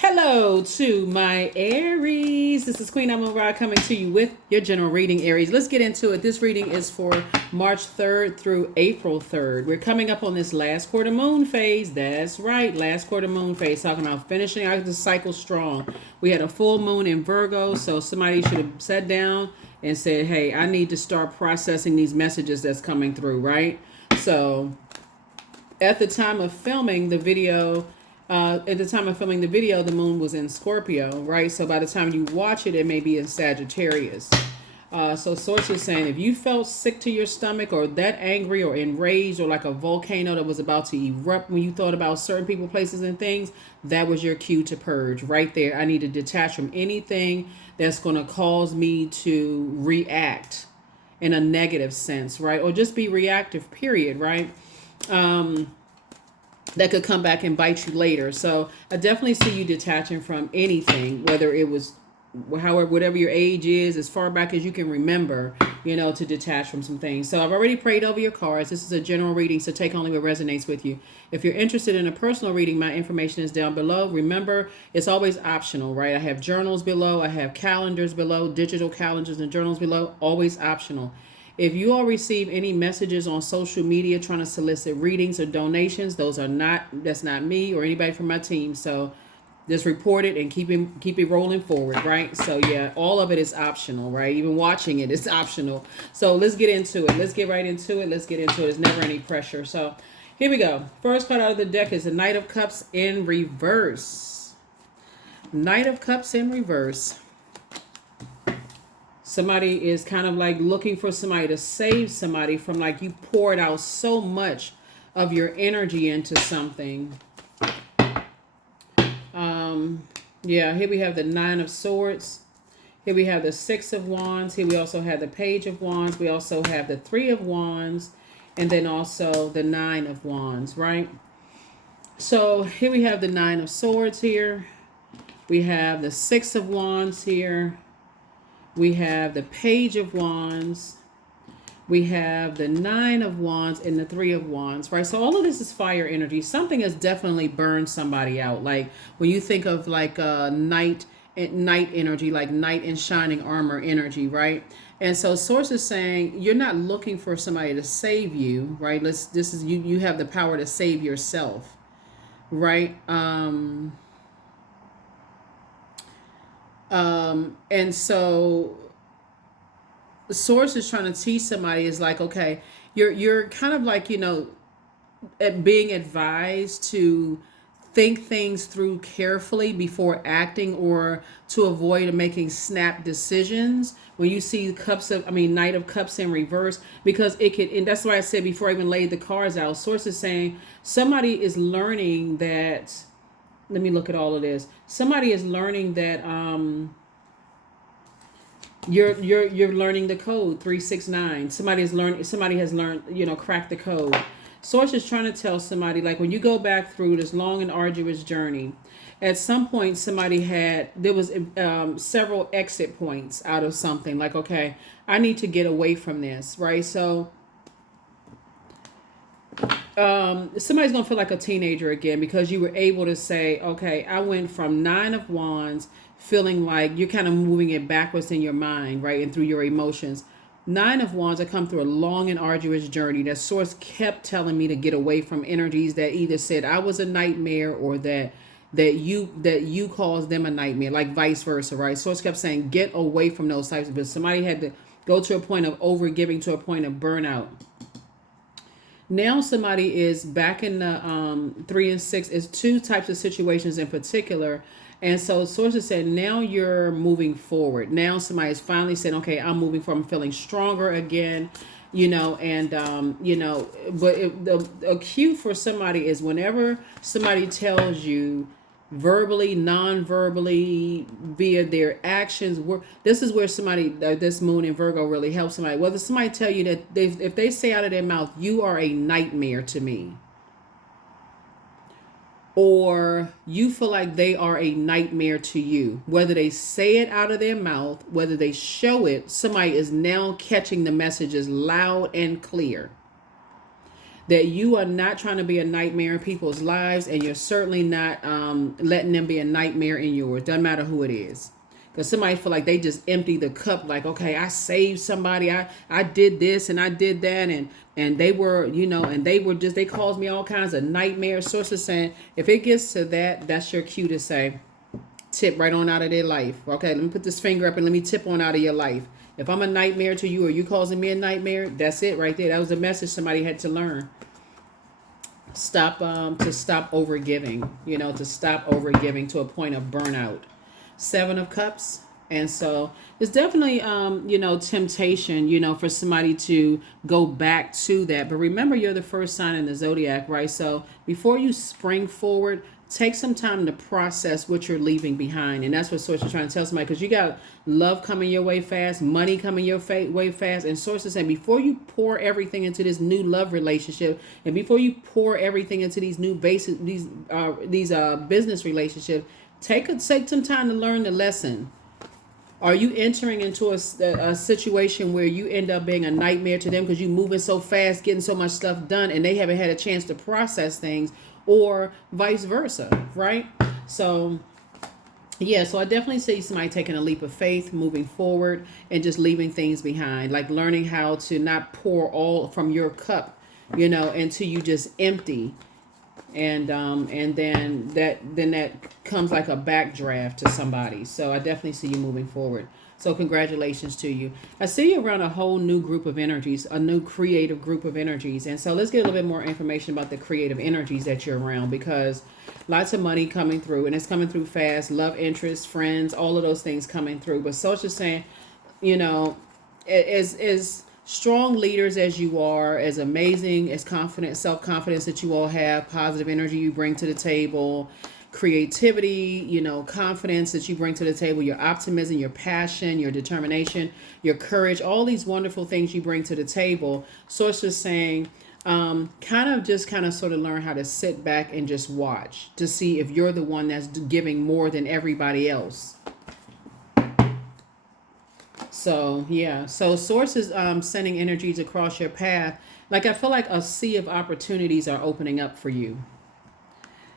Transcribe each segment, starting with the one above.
Hello to my Aries. This is Queen Amun Ra coming to you with your general reading, Aries. Let's get into it. This reading is for March 3rd through April 3rd. We're coming up on this last quarter moon phase. That's right, last quarter moon phase. Talking about finishing out the cycle strong. We had a full moon in Virgo, so somebody should have sat down and said, hey, I need to start processing these messages that's coming through, right? So at the time of filming the video, the moon was in Scorpio, right? So by the time you watch it, it may be in Sagittarius. So Source is saying if you felt sick to your stomach or that angry or enraged or like a volcano that was about to erupt when you thought about certain people, places, and things, that was your cue to purge right there. I need to detach from anything that's going to cause me to react in a negative sense, right? Or just be reactive, period, right? That could come back and bite you later. So I definitely see you detaching from anything, whether it was, however, whatever your age is, as far back as you can remember, to detach from some things. So I've already prayed over your cards. This is a general reading, so take only what resonates with you. If you're interested in a personal reading, my information is down below. Remember, it's always optional, right? I have journals below. I have calendars below, digital calendars and journals below, always optional. If you all receive any messages on social media trying to solicit readings or donations, that's not me or anybody from my team. So just report it and keep it rolling forward, right? So yeah, all of it is optional, right? Even watching it is optional. So let's get into it. Let's get right into it. Let's get into it. There's never any pressure. So here we go. First card out of the deck is the Knight of Cups in reverse. Knight of Cups in reverse. Somebody is kind of like looking for somebody to save somebody from, like, you poured out so much of your energy into something. Yeah, here we have the Nine of Swords. Here we have the Six of Wands. Here we also have the Page of Wands. We also have the Three of Wands. And then also the Nine of Wands, right? So here we have the Nine of Swords here. We have the Six of Wands here. We have the Page of Wands. We have the Nine of Wands and the Three of Wands, right? So all of this is fire energy. Something has definitely burned somebody out. Like when you think of like night energy, like knight in shining armor energy, right? And so Source is saying you're not looking for somebody to save you, right? You have the power to save yourself, right? And so the Source is trying to teach somebody is like, okay, you're kind of like, being advised to think things through carefully before acting, or to avoid making snap decisions when you see Knight of Cups in reverse, because it could, and that's why I said before I even laid the cards out, Source is saying somebody is learning that, let me look at all of this. Somebody is learning that you're learning the code 369. Somebody has learned, cracked the code. Source is trying to tell somebody, like, when you go back through this long and arduous journey, at some point there was several exit points out of something, like, okay, I need to get away from this, right? So somebody's gonna feel like a teenager again, because you were able to say, okay, I went from Nine of Wands, feeling like you're kind of moving it backwards in your mind, right, and through your emotions. Nine of Wands, I come through a long and arduous journey that Source kept telling me to get away from energies that either said I was a nightmare, or that you caused them a nightmare, like vice versa, right? Source kept saying get away from those types of business. Somebody had to go to a point of overgiving, to a point of burnout. Now somebody is back in the 3 and 6. It's two types of situations in particular. And so Sources said, now you're moving forward. Now somebody's finally said, okay, I'm moving forward. I'm feeling stronger again, but the cue for somebody is whenever somebody tells you verbally, non-verbally, via their actions, this is where this moon in Virgo really helps somebody. Whether somebody tell you that if they say out of their mouth, you are a nightmare to me, or you feel like they are a nightmare to you, whether they say it out of their mouth, whether they show it, somebody is now catching the messages loud and clear. that you are not trying to be a nightmare in people's lives, and you're certainly not letting them be a nightmare in yours. Doesn't matter who it is. Because somebody feel like they just empty the cup, like, okay, I saved somebody, I did this and I did that, and they were, and they were just, they caused me all kinds of nightmare sources. Saying, if it gets to that, that's your cue to say, tip right on out of their life. Okay, let me put this finger up and let me tip on out of your life. If I'm a nightmare to you, or you causing me a nightmare, that's it right there. That was a message somebody had to learn. Stop to stop overgiving, to stop overgiving to a point of burnout. Seven of Cups. And so it's definitely temptation, for somebody to go back to that. But remember, you're the first sign in the zodiac, right? So before you spring forward, take some time to process what you're leaving behind. And that's what Source is trying to tell somebody, because you got love coming your way fast, money coming your way fast. And Source is saying, before you pour everything into this new love relationship, and before you pour everything into these new basic, these business relationships, take some time to learn the lesson. Are you entering into a situation where you end up being a nightmare to them because you're moving so fast, getting so much stuff done, and they haven't had a chance to process things, or vice versa, right? So, yeah, so I definitely see somebody taking a leap of faith, moving forward, and just leaving things behind, like learning how to not pour all from your cup, until you just empty. And then that comes like a backdraft to somebody. So I definitely see you moving forward. So congratulations to you. I see you around a whole new group of energies, a new creative group of energies. And so let's get a little bit more information about the creative energies that you're around, because lots of money coming through, and it's coming through fast. Love interest, friends, all of those things coming through. But so it's just saying, as strong leaders as you are, as amazing, as confident, self-confidence that you all have, positive energy you bring to the table, creativity, confidence that you bring to the table, your optimism, your passion, your determination, your courage, all these wonderful things you bring to the table. So it's just saying, kind of sort of learn how to sit back and just watch to see if you're the one that's giving more than everybody else. So, yeah. So Source is sending energies across your path. Like, I feel like a sea of opportunities are opening up for you.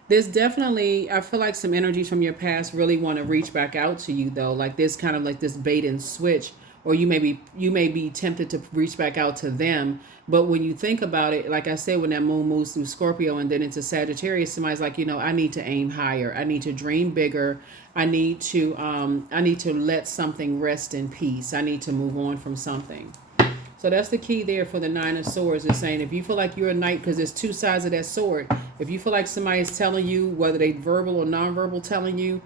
There's definitely, I feel like some energies from your past really want to reach back out to you, though. Like, this kind of like this bait and switch, or you may be tempted to reach back out to them. But when you think about it, like I said, when that moon moves through Scorpio and then into Sagittarius, somebody's like, I need to aim higher. I need to dream bigger. I need to let something rest in peace. I need to move on from something. So that's the key there for the Nine of Swords, is saying, if you feel like you're a knight, because there's two sides of that sword. If you feel like somebody's telling you, whether they verbal or nonverbal telling you,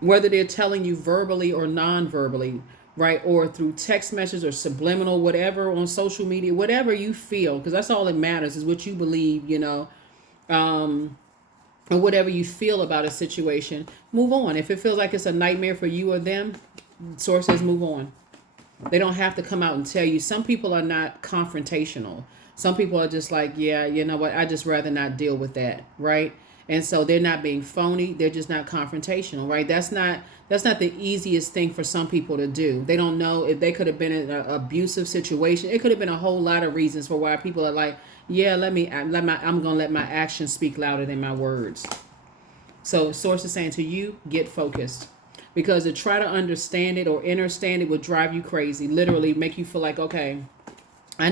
whether they're telling you verbally or non-verbally, right, or through text message or subliminal, whatever, on social media, whatever you feel, because that's all that matters, is what you believe, or whatever you feel about a situation, move on. If it feels like it's a nightmare for you or them, Source says move on. They don't have to come out and tell you. Some people are not confrontational. Some people are just like, yeah, you know what, I just rather not deal with that, right? And so they're not being phony. They're just not confrontational, right? That's not the easiest thing for some people to do. They don't know if they could have been in an abusive situation. It could have been a whole lot of reasons for why people are like, yeah, I'm gonna let my actions speak louder than my words. So Source is saying to you, get focused. Because to try to understand it or understand it would drive you crazy. Literally make you feel like, okay, I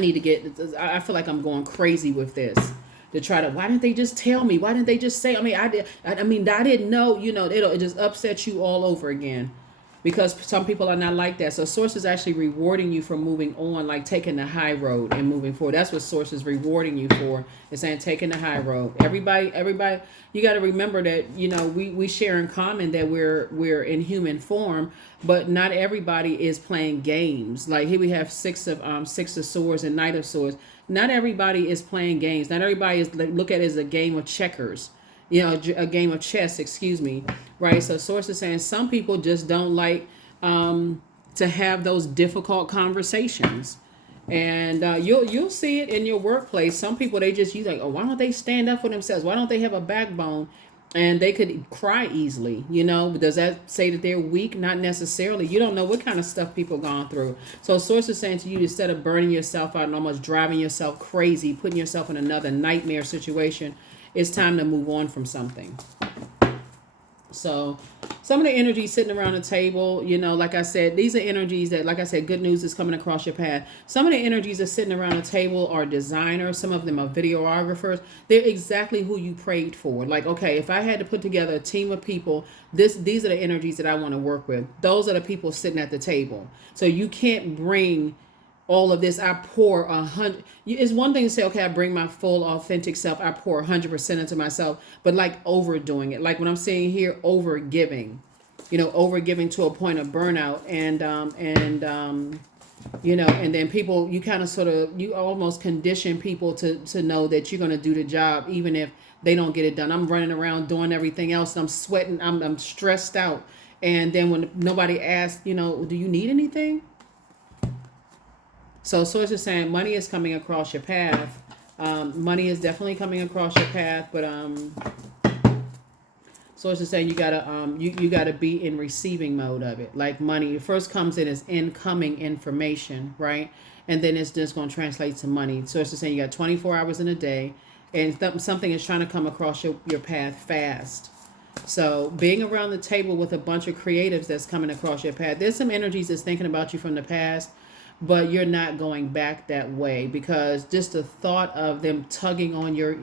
feel like I'm going crazy with this. To try to, why didn't they just tell me? Why didn't they just say? I didn't know. It just upsets you all over again. Because some people are not like that. So Source is actually rewarding you for moving on, like taking the high road and moving forward. That's what Source is rewarding you for. It's saying taking the high road. Everybody, you got to remember that, we share in common that we're in human form, but not everybody is playing games. Like here we have Six of Swords and Knight of Swords. Not everybody is playing games. Not everybody is look at it as a game of checkers. A game of chess, excuse me, right? So Source is saying some people just don't like to have those difficult conversations. And you'll see it in your workplace. Some people, you like, oh, why don't they stand up for themselves? Why don't they have a backbone? And they could cry easily, you know. Does that say that they're weak? Not necessarily. You don't know what kind of stuff people gone through. So source is saying to you, instead of burning yourself out and almost driving yourself crazy, putting yourself in another nightmare situation, it's time to move on from something. So some of the energy sitting around the table, you know, like I said, these are energies that, like I said, good news is coming across your path. Some of the energies that sitting around the table are designers. Some of them are videographers. They're exactly who you prayed for. Like, okay, if I had to put together a team of people, these are the energies that I want to work with. Those are the people sitting at the table. So you can't bring all of this. I pour 100. It's one thing to say, okay, I bring my full authentic self, I pour 100% into myself, but like overdoing it, like when I'm saying here, over giving, you know, over giving to a point of burnout. And you know, and then people, you kind of sort of, you almost condition people to know that you're going to do the job even if they don't get it done. I'm running around doing everything else, and I'm sweating, I'm stressed out, and then when nobody asks, you know, do you need anything? So source is saying money is coming across your path. Money is definitely coming across your path, but source is saying you gotta you gotta be in receiving mode of it. Like money, it first comes in as incoming information, right? And then it's just gonna translate to money. Source is saying you got 24 hours in a day, and something is trying to come across your path fast. So being around the table with a bunch of creatives that's coming across your path, there's some energies that's thinking about you from the past, but you're not going back that way, because just the thought of them tugging on your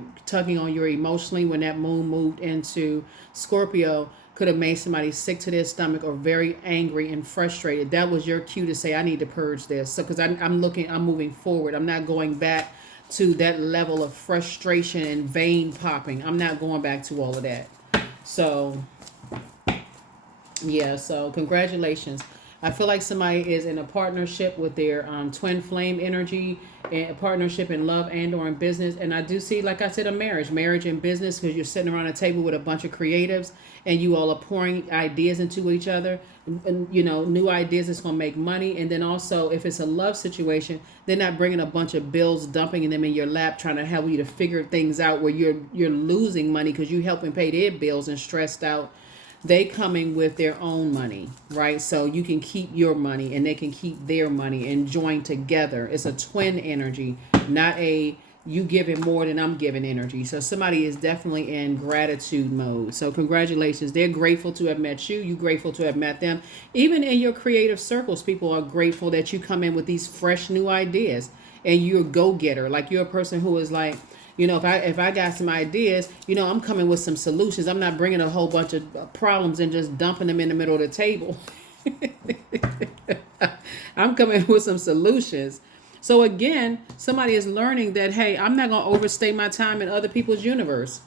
emotionally when that moon moved into Scorpio could have made somebody sick to their stomach or very angry and frustrated. That was your cue to say, I need to purge this. So because I'm moving forward, I'm not going back to that level of frustration and vein popping. I'm not going back to all of that. So yeah, so congratulations. I feel like somebody is in a partnership with their twin flame energy, and a partnership in love and or in business. And I do see, like I said, a marriage and business, because you're sitting around a table with a bunch of creatives and you all are pouring ideas into each other, and you know, new ideas that's going to make money. And then also, if it's a love situation, they're not bringing a bunch of bills, dumping them in your lap, trying to help you to figure things out where you're losing money because you helping pay their bills and stressed out. They coming with their own money, right? So you can keep your money and they can keep their money and join together. It's a twin energy, not a you giving more than I'm giving energy. So somebody is definitely in gratitude mode. So congratulations. They're grateful to have met you. You grateful to have met them. Even in your creative circles, people are grateful that you come in with these fresh new ideas, and you're a go-getter. Like you're a person who is like, you know, if I got some ideas, you know, I'm coming with some solutions. I'm not bringing a whole bunch of problems and just dumping them in the middle of the table. I'm coming with some solutions. So again, somebody is learning that, hey, I'm not going to overstay my time in other people's universe.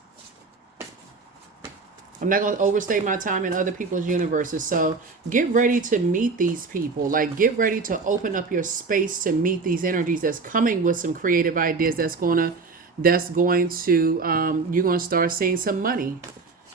I'm not going to overstay my time in other people's universes. So get ready to meet these people. Like, get ready to open up your space to meet these energies that's coming with some creative ideas that's going to you're going to start seeing some money,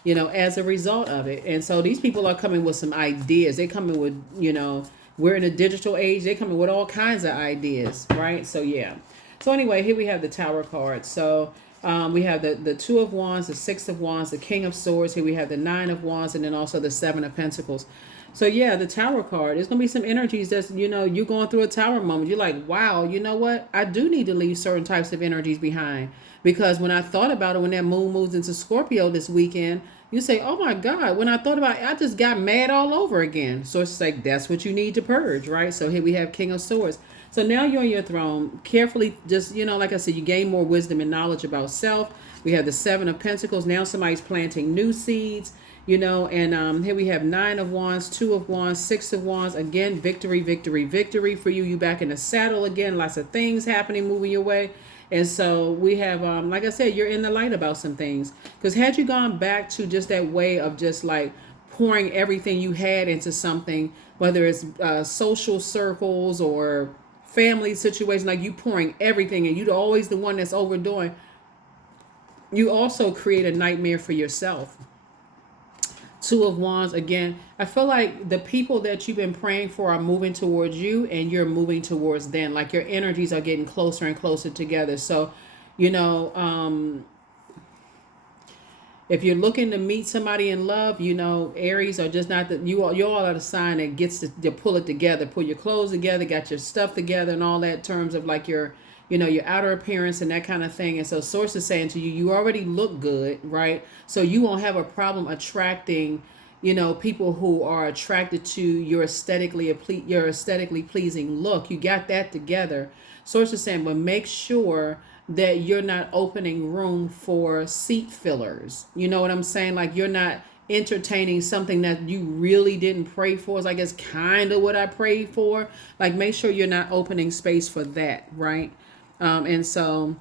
you know, as a result of it. And so these people are coming with some ideas. They're coming with, you know, we're in a digital age. They're coming with all kinds of ideas, right? So yeah. So anyway, here we have the Tower card. So we have the Two of Wands, the Six of Wands, the King of Swords. Here we have the Nine of Wands, and then also the Seven of Pentacles. So yeah, the Tower card. There's gonna be some energies that's, you know, you're going through a tower moment. You're like, wow, you know what? I do need to leave certain types of energies behind, because when I thought about it, when that moon moves into Scorpio this weekend, you say, oh my God, when I thought about it, I just got mad all over again. So it's like, that's what you need to purge, right? So here we have King of Swords. So now you're on your throne, carefully, just, you know, like I said, you gain more wisdom and knowledge about self. We have the Seven of Pentacles. Now somebody's planting new seeds, you know, and here we have Nine of Wands, Two of Wands, Six of Wands. Again, victory, victory, victory for you. You back in the saddle again. Lots of things happening, moving your way. And so we have, like I said, you're in the light about some things. Because had you gone back to just that way of just like pouring everything you had into something, whether it's social circles or family situation, like you pouring everything and you're always the one that's overdoing, you also create a nightmare for yourself. Two of Wands, again, I feel like the people that you've been praying for are moving towards you and you're moving towards them. Like your energies are getting closer and closer together. So, you know, If you're looking to meet somebody in love, Aries are just not that you all are the sign that gets to pull it together, pull your clothes together, got your stuff together, and all that in terms of like your outer appearance and that kind of thing. And so source is saying to you, you already look good, right? So you won't have a problem attracting, people who are attracted to your aesthetically pleasing look. You got that together. Source is saying, but make sure that you're not opening room for seat fillers. You know what I'm saying? Like you're not entertaining something that you really didn't pray for. It's like it's kind of what I prayed for. Like make sure you're not opening space for that, right? And so,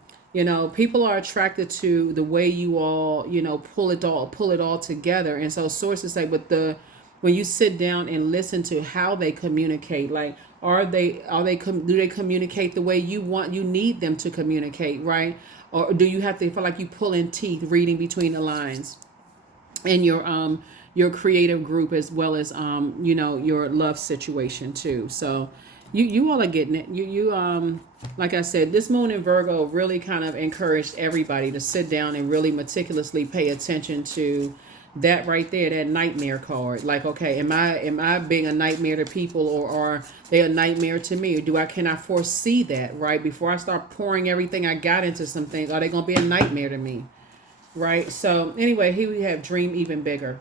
people are attracted to the way you all, pull it all together. And so sources say, but when you sit down and listen to how they communicate, like do they communicate the way you need them to communicate, right? Or do you have to feel like you pull in teeth reading between the lines in your creative group, as well as your love situation too? So you all are getting it. You like I said, this moon in Virgo really kind of encouraged everybody to sit down and really meticulously pay attention to that right there, that nightmare card. Like, okay, am I being a nightmare to people, or are they a nightmare to me? Or can I foresee that, right? Before I start pouring everything I got into some things, are they gonna be a nightmare to me? Right? So anyway, here we have dream even bigger.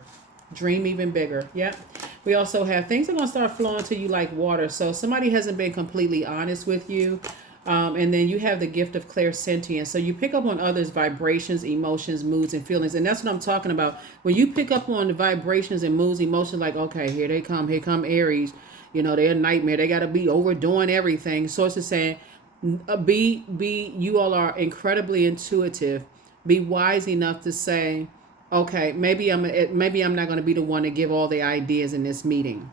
Dream even bigger. Yep. We also have things are going to start flowing to you like water. So somebody hasn't been completely honest with you. And then you have the gift of clairsentience. So you pick up on others' vibrations, emotions, moods, and feelings. And that's what I'm talking about. When you pick up on the vibrations and moods, emotions, like, okay, here they come. Here come Aries. They're a nightmare. They got to be overdoing everything. Source is saying, you all are incredibly intuitive. Be wise enough to say, okay, maybe I'm not going to be the one to give all the ideas in this meeting,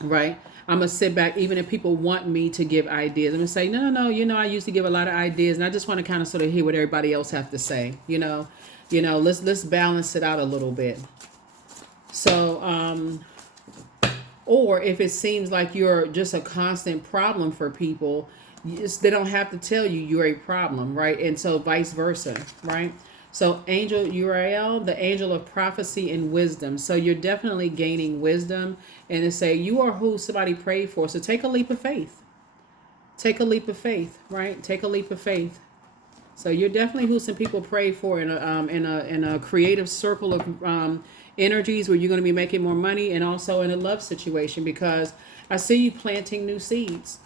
right? I'm going to sit back, even if people want me to give ideas. I'm going to say, no, I used to give a lot of ideas, and I just want to kind of sort of hear what everybody else have to say, let's balance it out a little bit. So, or if it seems like you're just a constant problem for people, they don't have to tell you you're a problem, right? And so vice versa, right? So angel Uriel, the angel of prophecy and wisdom. So you're definitely gaining wisdom, and to say you are who somebody prayed for. So take a leap of faith. Take a leap of faith, right? Take a leap of faith. So you're definitely who some people pray for in a creative circle of energies where you're going to be making more money, and also in a love situation, because I see you planting new seeds.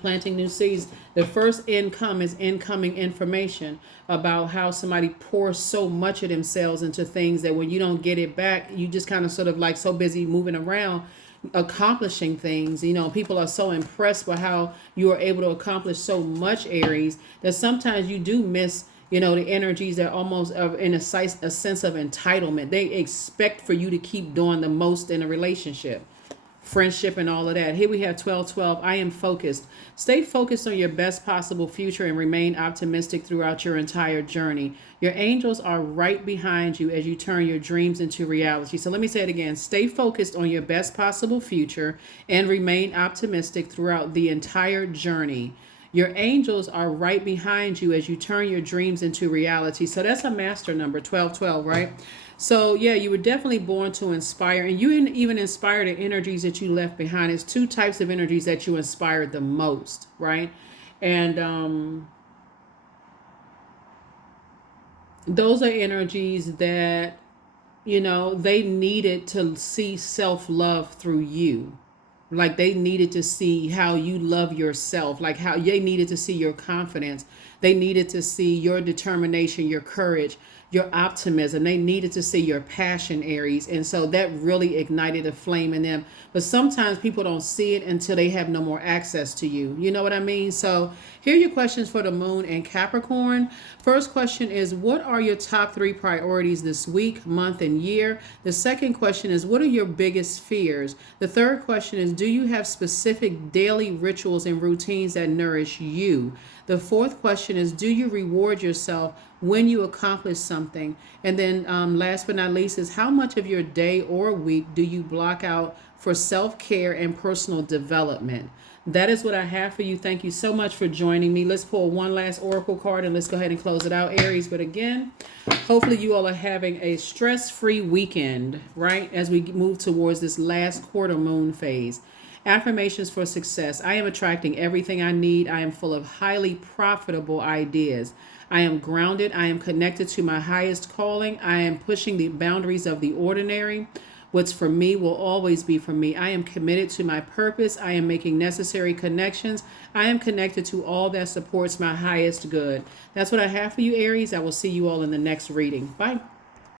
Planting new seeds. The first income is incoming information about how somebody pours so much of themselves into things that when you don't get it back, you just kind of sort of like so busy moving around accomplishing things. People are so impressed by how you are able to accomplish so much, Aries, that sometimes you do miss the energies that almost are in a sense of entitlement. They expect for you to keep doing the most in a relationship, friendship, and all of that. Here we have 1212. I am focused. Stay focused on your best possible future and remain optimistic throughout your entire journey. Your angels are right behind you as you turn your dreams into reality. So let me say it again. Stay focused on your best possible future and remain optimistic throughout the entire journey. Your angels are right behind you as you turn your dreams into reality. So that's a master number, 1212, right? So yeah, you were definitely born to inspire, and you even inspire the energies that you left behind. It's two types of energies that you inspired the most, right? And those are energies that, they needed to see self-love through you. Like they needed to see how you love yourself, like how they needed to see your confidence. They needed to see your determination, your courage, your optimism. They needed to see your passion, Aries. And so that really ignited a flame in them. But sometimes people don't see it until they have no more access to you. You know what I mean? So here are your questions for the moon and Capricorn. First question is, what are your top 3 priorities this week, month, and year? The second question is, what are your biggest fears? The third question is, do you have specific daily rituals and routines that nourish you? The fourth question is, do you reward yourself when you accomplish something? And then last but not least is, how much of your day or week do you block out for self-care and personal development? That is what I have for you. Thank you so much for joining me. Let's pull one last oracle card and let's go ahead and close it out, Aries. But again, hopefully you all are having a stress-free weekend, right? As we move towards this last quarter moon phase. Affirmations for success. I am attracting everything I need. I am full of highly profitable ideas. I am grounded. I am connected to my highest calling. I am pushing the boundaries of the ordinary. What's for me will always be for me. I am committed to my purpose. I am making necessary connections. I am connected to all that supports my highest good. That's what I have for you, Aries. I will see you all in the next reading. Bye.